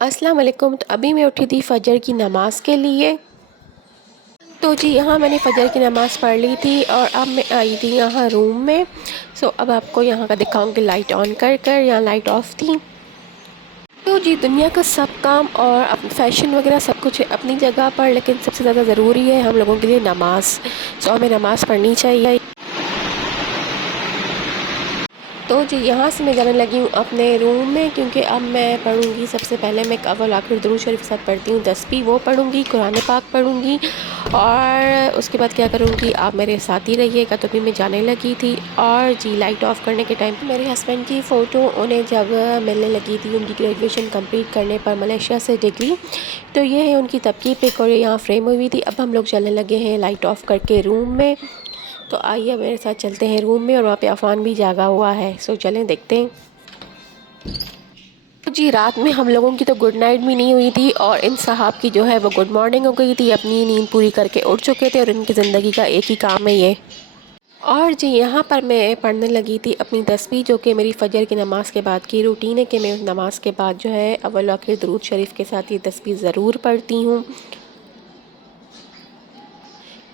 अस्सलाम वालेकुम। तो अभी मैं उठी थी फ़जर की नमाज़ के लिए। तो जी यहाँ मैंने फ़जर की नमाज़ पढ़ ली थी और अब मैं आई थी यहाँ रूम में। अब आपको यहाँ का दिखाऊंगी लाइट ऑन कर कर, यहाँ लाइट ऑफ थी। तो जी दुनिया का सब काम और फ़ैशन वगैरह सब कुछ है अपनी जगह पर, लेकिन सबसे ज़्यादा ज़रूरी है हम लोगों के लिए नमाज़। हमें नमाज़ पढ़नी चाहिए। तो जी यहाँ से मैं जाने लगी हूँ अपने रूम में, क्योंकि अब मैं पढ़ूँगी सबसे पहले मैं अव्वल आखिर दुरूद शरीफ के साथ पढ़ती हूँ, तस्बीह वो पढ़ूँगी, कुरान पाक पढ़ूँगी और उसके बाद क्या करूँगी आप मेरे साथ ही रहिएगा। तो भी मैं जाने लगी थी और जी लाइट ऑफ करने के टाइम मेरे हस्बैंड की फ़ोटो उन्हें जब मिलने लगी थी उनकी ग्रेजुएशन कंप्लीट करने पर मलेशिया से डिग्री, तो ये है उनकी तब की पिक और ये यहाँ फ्रेम हुई थी। अब हम लोग चलने लगे हैं लाइट ऑफ करके रूम में। तो आइए मेरे साथ चलते हैं रूम में और वहाँ पे अफान भी जागा हुआ है। चलें देखते हैं। तो जी रात में हम लोगों की तो गुड नाइट भी नहीं हुई थी और इन साहब की जो है वो गुड मॉर्निंग हो गई थी। अपनी नींद पूरी करके उठ चुके थे और इनकी ज़िंदगी का एक ही काम है ये। और जी यहाँ पर मैं पढ़ने लगी थी अपनी तस्बीह, जो कि मेरी फ़जर की नमाज़ के बाद की रूटीन है कि मैं नमाज के बाद जो है अव्वल आखिर दुरूद शरीफ के साथ ये तस्बीह ज़रूर पढ़ती हूँ।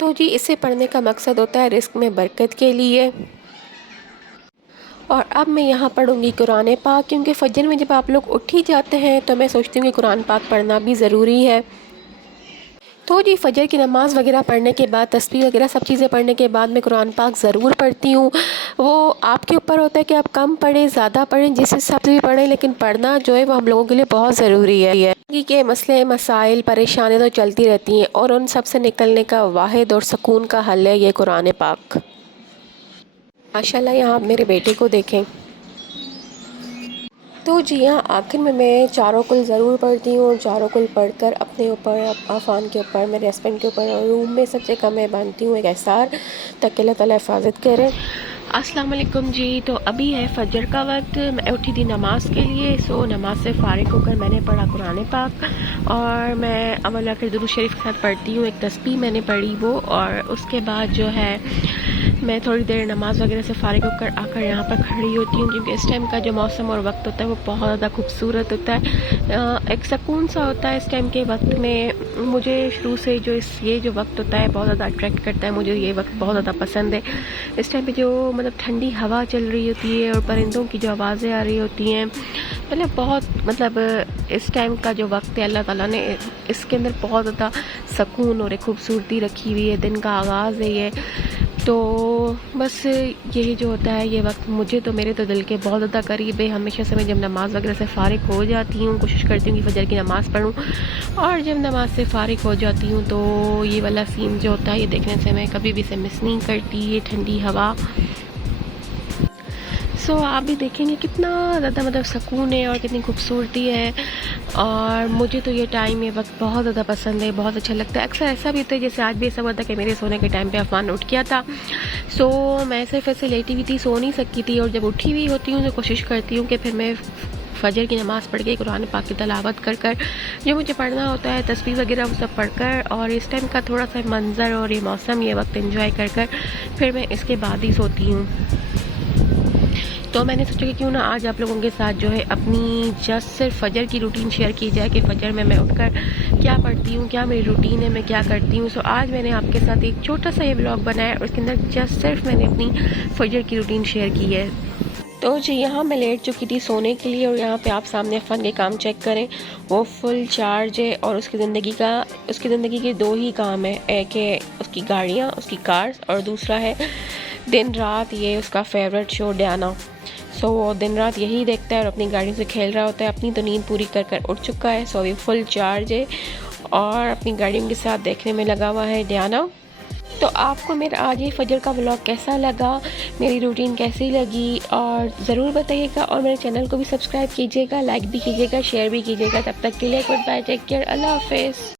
तो जी इसे पढ़ने का मकसद होता है रिस्क में बरकत के लिए। और अब मैं यहाँ पढ़ूँगी कुरान पाक, क्योंकि फ़जर में जब आप लोग उठ ही जाते हैं तो मैं सोचती हूँ कि कुरान पाक पढ़ना भी ज़रूरी है। तो जी फ़जर की नमाज़ वगैरह पढ़ने के बाद तस्बीह वगैरह सब चीज़ें पढ़ने के बाद मैं कुरान पाक ज़रूर पढ़ती हूँ। वो आपके ऊपर होता है कि आप कम पढ़ें ज़्यादा पढ़ें, जिस हिसाब से भी पढ़ें, लेकिन पढ़ना जो है वो हम लोगों के लिए बहुत ज़रूरी है। ज़िंदगी के मसले मसाइल परेशानियाँ तो चलती रहती हैं और उन सब से निकलने का वाहिद और सुकून का हल है ये कुरान पाक। माशाल्लाह यहाँ आप मेरे बेटे को देखें। तो जी यहाँ आखिर में मैं चारों कुल ज़रूर पढ़ती हूँ और चारों कुल पढ़कर अपने ऊपर, अफ़ान के ऊपर, मेरे हस्बैंड के ऊपर और रूम में सबसे कम मैं बांधती हूँ एक एहसार, ताकि अल्लाह ताला हिफाजत करे। अस्सलाम वालेकुम जी। तो अभी है फ़जर का वक्त, मैं उठी थी नमाज़ के लिए। नमाज से फ़ारिग होकर मैंने पढ़ा कुरान पाक और मैं अव्वल आखिर दुरूद शरीफ के साथ पढ़ती हूँ, एक तस्बीह मैंने पढ़ी वो, और उसके बाद जो है मैं थोड़ी देर नमाज़ वगैरह से फ़ारिग होकर आकर यहाँ पर खड़ी होती हूँ, क्योंकि इस टाइम का जो मौसम और वक्त होता है वो बहुत ज़्यादा खूबसूरत होता है। एक सुकून सा होता है इस टाइम के वक्त में। मुझे शुरू से जो ये जो वक्त होता है बहुत ज़्यादा अट्रैक्ट करता है, मुझे ये वक्त बहुत ज़्यादा पसंद है। इस टाइम पे जो मतलब ठंडी हवा चल रही होती है और परिंदों की जो आवाज़ें आ रही होती हैं, बहुत इस टाइम का जो वक्त है अल्लाह ताला ने इसके अंदर बहुत ज़्यादा सुकून और एक खूबसूरती रखी हुई है। दिन का आगाज़ है ये, तो बस यही जो होता है ये वक्त मुझे तो मेरे तो दिल के बहुत ज़्यादा करीब है। हमेशा से मैं जब नमाज़ वगैरह से फ़ारिग हो जाती हूँ कोशिश करती हूँ कि फ़जर की नमाज़ पढूँ, और जब नमाज से फ़ारिग हो जाती हूँ तो ये वाला सीन जो होता है ये देखने से मैं कभी भी इसे मिस नहीं करती, ये ठंडी हवा। आप भी देखेंगे कितना ज़्यादा सुकून है और कितनी खूबसूरती है, और मुझे तो ये टाइम ये वक्त बहुत ज़्यादा पसंद है, बहुत अच्छा लगता है। अक्सर ऐसा भी होता है, जैसे आज भी ऐसा हुआ था कि मेरे सोने के टाइम पे अफवान उठ गया था। मैं सिर्फ ऐसे लेटी हुई थी, सो नहीं सकती थी, और जब उठी हुई होती हूँ तो कोशिश करती हूँ कि फिर मैं फ़जर की नमाज़ पढ़ के कुरान पाक की तिलावत कर कर जो मुझे पढ़ना होता है, तस्बीह वगैरह वो सब पढ़कर, और इस टाइम का थोड़ा सा मंज़र और ये मौसम ये वक्त एंजॉय कर कर फिर मैं इसके बाद ही सोती हूँ। तो मैंने सोचा कि क्यों ना आज आप लोगों के साथ जो है अपनी जस्ट सिर्फ फ़जर की रूटीन शेयर की जाए कि फ़जर में मैं उठकर क्या पढ़ती हूँ, क्या मेरी रूटीन है, मैं क्या करती हूँ। आज मैंने आपके साथ एक छोटा सा ये ब्लॉग बनाया और उसके अंदर जस्ट सिर्फ मैंने अपनी फ़जर की रूटीन शेयर की है। तो जी यहाँ मैं लेट चुकी थी सोने के लिए, और यहाँ पे आप सामने फ़न के काम चेक करें, वो फुल चार्ज है और उसकी ज़िंदगी के दो ही काम है, एक है उसकी गाड़ियाँ, उसकी कार्स, और दूसरा है दिन रात ये उसका फेवरेट शो डयाना। वो दिन रात यही देखता है और अपनी गाड़ी से खेल रहा होता है। अपनी तो नींद पूरी कर कर उठ चुका है, अभी फुल चार्ज है और अपनी गाड़ियों के साथ देखने में लगा हुआ है डयाना। तो आपको मेरा आज ये फ़जर का व्लॉग कैसा लगा, मेरी रूटीन कैसी लगी, और ज़रूर बताइएगा, और मेरे चैनल को भी सब्सक्राइब कीजिएगा, लाइक भी कीजिएगा, शेयर भी कीजिएगा। तब तक के लिए गुड बाय, टेक केयर, अल्लाह हाफ़िज़।